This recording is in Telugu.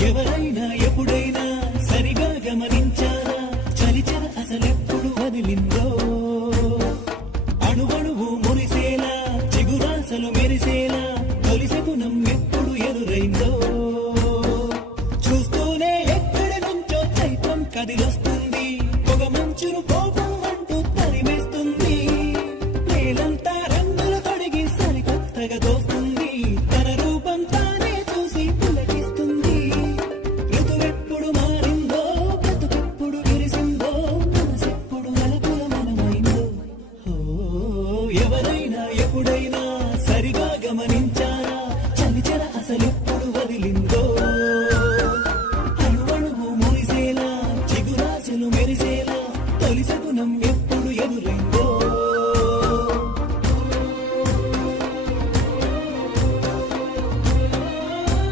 ఎవరైనా ఎప్పుడైనా సరిగా గమనించారా చలిచర అసలెప్పుడు వదిలిందో అణువణువు మురిసేలా చిగురాసలు మెరిసేలా తొలిసెగుణం ఎప్పుడు ఎదురైందో చూస్తూనే ఎక్కడి నుంచో చైత్రం కదిలొస్తుంది పొగ మంచును కోపం అంటూ తరిమేస్తుంది నేలంతా రంగులు తొడిగి సరికొత్తగా దోస్తుంది తన రూపం తానే చూసి పులకిస్తుంది ఋతువెప్పుడు మారిందో బ్రతుకెప్పుడు విరిసిందో మనసెప్పుడు నలుపుల మనమైందో ఎవరైనా ఎప్పుడైనా సరిగా గమనించారా చలిచర అసలెప్పుడు వదిలిందో